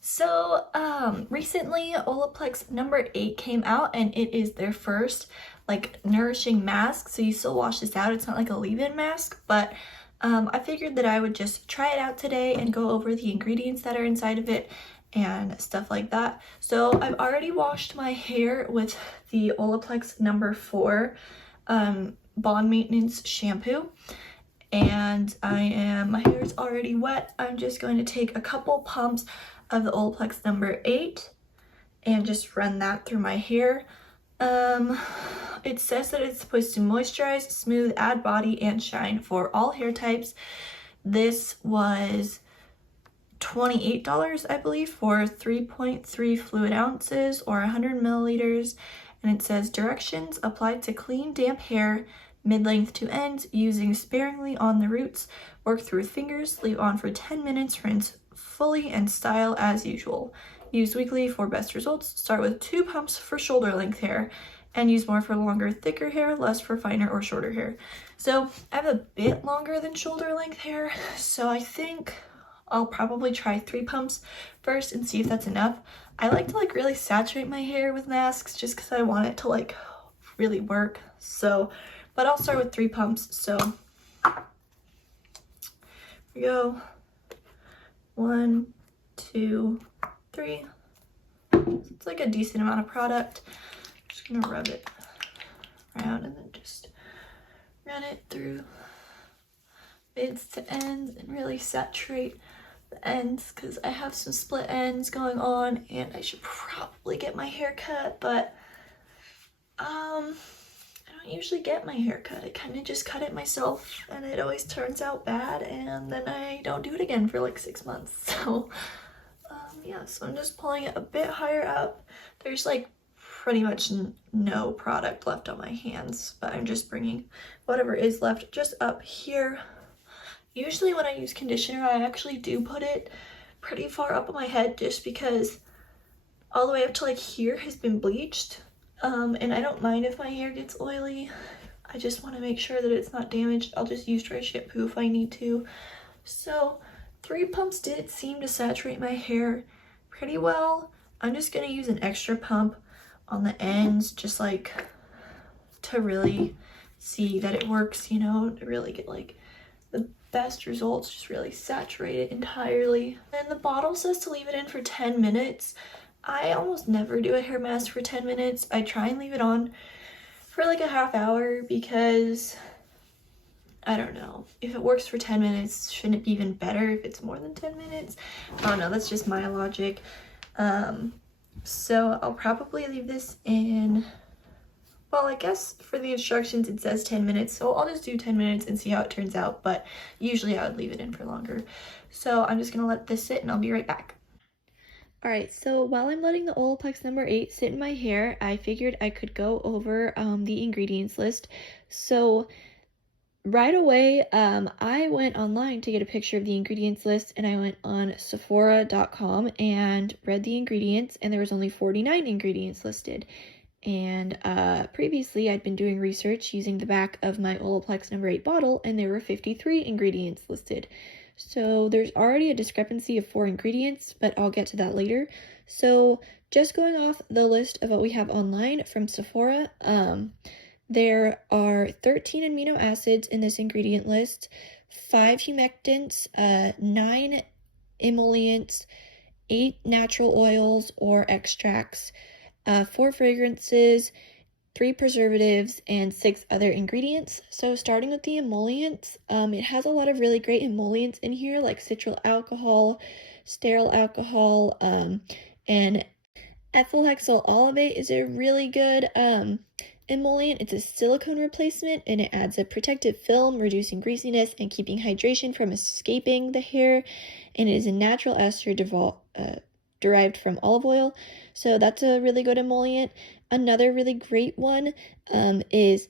So recently Olaplex number 8 came out, and it is their first like nourishing mask. So you still wash this out. It's not like a leave-in mask, but I figured that I would just try it out today and go over the ingredients that are inside of it and stuff like that. So I've already washed my hair with the Olaplex number 4 bond maintenance shampoo, and my hair is already wet. I'm just going to take a couple pumps of the Olaplex number 8 and just run that through my hair. It says that it's supposed to moisturize, smooth, add body and shine for all hair types. This was $28, I believe, for 3.3 fluid ounces or 100 milliliters. And it says directions: applied to clean, damp hair, mid-length to ends, using sparingly on the roots. Work through fingers, leave on for 10 minutes, rinse fully, and style as usual. Use weekly for best results. Start with 2 pumps for shoulder length hair and use more for longer, thicker hair, less for finer or shorter hair. So I have a bit longer than shoulder length hair, so I think I'll probably try 3 pumps first and see if that's enough. I like to like really saturate my hair with masks just because I want it to like really work. So, but I'll start with 3 pumps. So here we go. 1, 2, 3. It's like a decent amount of product. I'm just gonna rub it around and then just run it through mids to ends and really saturate the ends, because I have some split ends going on and I should probably get my hair cut, but I don't usually get my hair cut. I kind of just cut it myself and it always turns out bad, and then I don't do it again for like 6 months. So yeah, so I'm just pulling it a bit higher up. There's like pretty much no product left on my hands, but I'm just bringing whatever is left just up here. Usually when I use conditioner, I actually do put it pretty far up on my head just because all the way up to like here has been bleached. And I don't mind if my hair gets oily. I just want to make sure that it's not damaged. I'll just use dry shampoo if I need to. So 3 pumps did seem to saturate my hair pretty well. I'm just going to use an extra pump on the ends, just like to really see that it works, you know, to really get like the best results, just really saturate it entirely. And the bottle says to leave it in for 10 minutes. I almost never do a hair mask for 10 minutes. I try and leave it on for like a half hour because I don't know. If it works for 10 minutes, shouldn't it be even better if it's more than 10 minutes? I don't know, that's just my logic. So I'll probably leave this in, well, I guess for the instructions it says 10 minutes, so I'll just do 10 minutes and see how it turns out, but usually I would leave it in for longer. So I'm just gonna let this sit and I'll be right back. Alright, so while I'm letting the Olaplex number 8 sit in my hair, I figured I could go over the ingredients list. So right away, I went online to get a picture of the ingredients list, and I went on Sephora.com and read the ingredients, and there was only 49 ingredients listed. And previously, I'd been doing research using the back of my Olaplex number 8 bottle, and there were 53 ingredients listed. So there's already a discrepancy of 4 ingredients, but I'll get to that later. So just going off the list of what we have online from Sephora, there are 13 amino acids in this ingredient list, 5 humectants, 9 emollients, 8 natural oils or extracts, 4 fragrances, 3 preservatives, and 6 other ingredients. So starting with the emollients, it has a lot of really great emollients in here, like citral alcohol, stearyl alcohol, and ethyl hexyl olivate is a really good emollient. It's a silicone replacement, and it adds a protective film, reducing greasiness and keeping hydration from escaping the hair. And it is a natural ester derived from olive oil, so that's a really good emollient. Another really great one is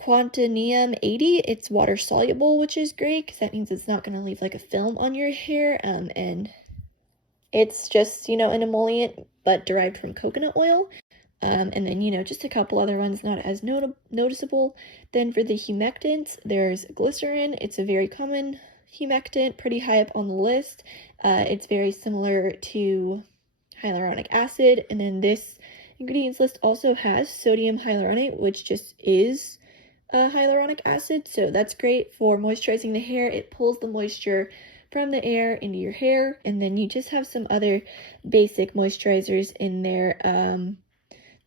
Quantanium 80. It's water soluble, which is great because that means it's not going to leave like a film on your hair, and it's just, you know, an emollient but derived from coconut oil. And then, you know, just a couple other ones not as noticeable. Then for the humectants, there's glycerin. It's a very common humectant, pretty high up on the list. It's very similar to hyaluronic acid, and then this ingredients list also has sodium hyaluronate, which just is hyaluronic acid, so that's great for moisturizing the hair. It pulls the moisture from the air into your hair, and then you just have some other basic moisturizers in there,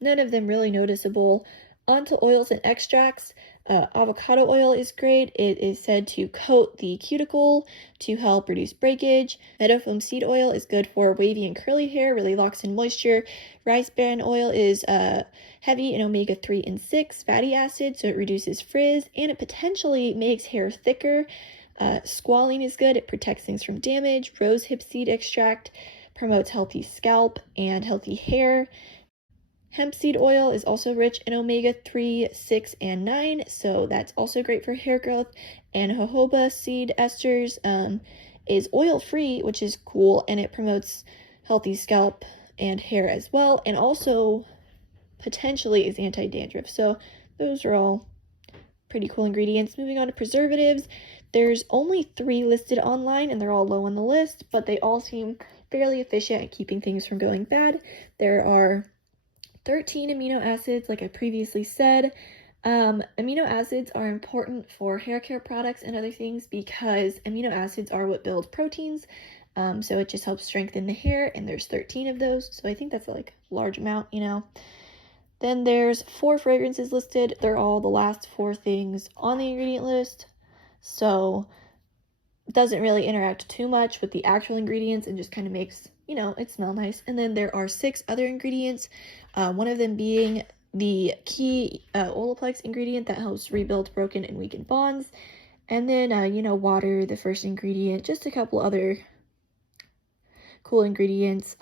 none of them really noticeable. On to oils and extracts. Avocado oil is great. It is said to coat the cuticle to help reduce breakage. Meadowfoam seed oil is good for wavy and curly hair, really locks in moisture. Rice bran oil is heavy in omega-3 and 6 fatty acids, so it reduces frizz, and it potentially makes hair thicker. Squalene is good. It protects things from damage. Rosehip seed extract promotes healthy scalp and healthy hair. Hemp seed oil is also rich in omega-3, 6, and 9, so that's also great for hair growth. And jojoba seed esters is oil-free, which is cool, and it promotes healthy scalp and hair as well, and also potentially is anti-dandruff. So those are all pretty cool ingredients. Moving on to preservatives, there's only 3 listed online, and they're all low on the list, but they all seem fairly efficient at keeping things from going bad. There are 13 amino acids, like I previously said. Amino acids are important for hair care products and other things because amino acids are what build proteins. So it just helps strengthen the hair, and there's 13 of those. So I think that's like a large amount, you know. Then there's 4 fragrances listed. They're all the last 4 things on the ingredient list. So it doesn't really interact too much with the actual ingredients and just kind of makes, you know, it smell nice. And then there are 6 other ingredients, one of them being the key Olaplex ingredient that helps rebuild broken and weakened bonds. And then, you know, water, the first ingredient, just a couple other cool ingredients.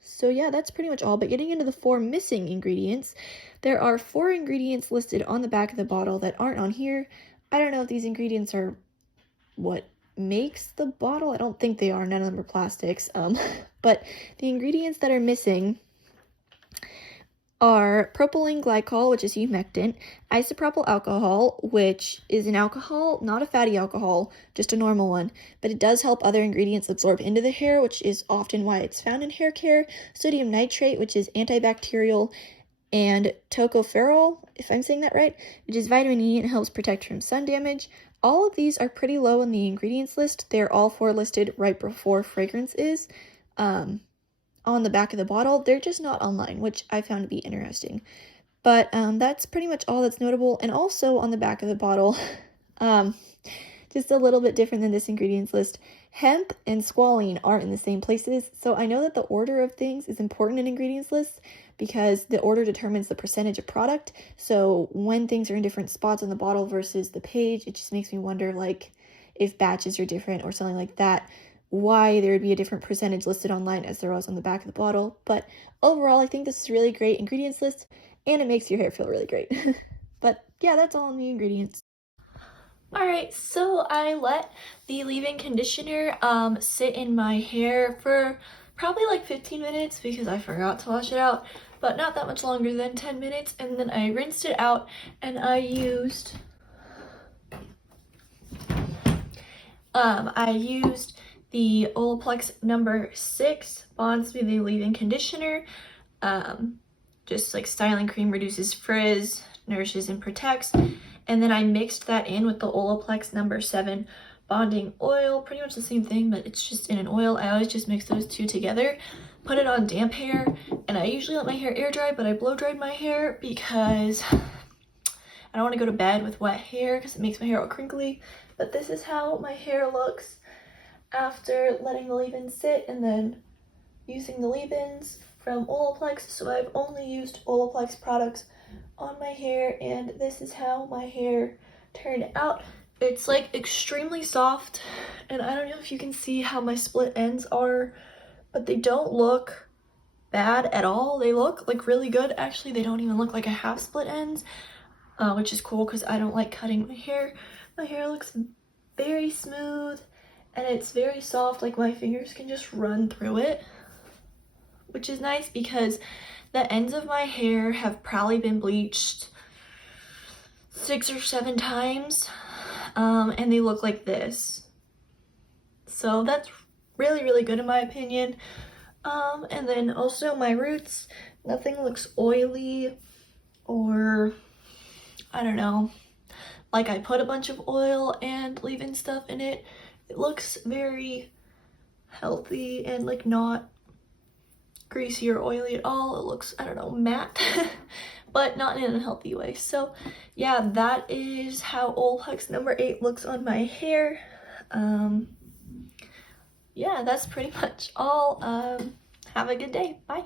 So yeah, that's pretty much all. But getting into the 4 missing ingredients, there are 4 ingredients listed on the back of the bottle that aren't on here. I don't know if these ingredients are what makes the bottle. I don't think they are. None of them are plastics. But the ingredients that are missing are propylene glycol, which is humectant, isopropyl alcohol, which is an alcohol, not a fatty alcohol, just a normal one, but it does help other ingredients absorb into the hair, which is often why it's found in hair care, sodium nitrate, which is antibacterial, and tocopherol, if I'm saying that right, which is vitamin E and helps protect from sun damage. All of these are pretty low on the ingredients list. They're all 4 listed right before fragrance is. On the back of the bottle, they're just not online, which I found to be interesting. But that's pretty much all that's notable. And also on the back of the bottle, just a little bit different than this ingredients list, hemp and squalene aren't in the same places. So I know that the order of things is important in ingredients lists because the order determines the percentage of product. So when things are in different spots on the bottle versus the page, it just makes me wonder, like, if batches are different or something like that, why there would be a different percentage listed online as there was on the back of the bottle. But overall, I think this is a really great ingredients list, and it makes your hair feel really great. But yeah, that's all on the ingredients. Alright, so I let the leave-in conditioner sit in my hair for probably like 15 minutes because I forgot to wash it out, but not that much longer than 10 minutes, and then I rinsed it out, and I used the Olaplex No. 6 Bond Smoothing Leave-In Conditioner. Just like styling cream, reduces frizz, nourishes and protects. And then I mixed that in with the Olaplex No. 7 Bonding Oil. Pretty much the same thing, but it's just in an oil. I always just mix those 2 together, put it on damp hair, and I usually let my hair air dry, but I blow dried my hair because I don't want to go to bed with wet hair because it makes my hair all crinkly. But this is how my hair looks after letting the leave-in sit and then using the leave-ins from Olaplex. So I've only used Olaplex products on my hair, and this is how my hair turned out. It's like extremely soft, and I don't know if you can see how my split ends are, but they don't look bad at all. They look like really good. Actually, they don't even look like I have split ends, which is cool because I don't like cutting my hair. My hair looks very smooth, and it's very soft, like my fingers can just run through it, which is nice because the ends of my hair have probably been bleached 6 or 7 times, and they look like this. So that's really, really good in my opinion. And then also my roots, nothing looks oily or, I don't know, like I put a bunch of oil and leave-in stuff in it. It looks very healthy and like not greasy or oily at all. It looks, I don't know, matte, but not in an unhealthy way. So yeah, that is how Olaplex number 8 looks on my hair. Yeah, that's pretty much all. Have a good day. Bye.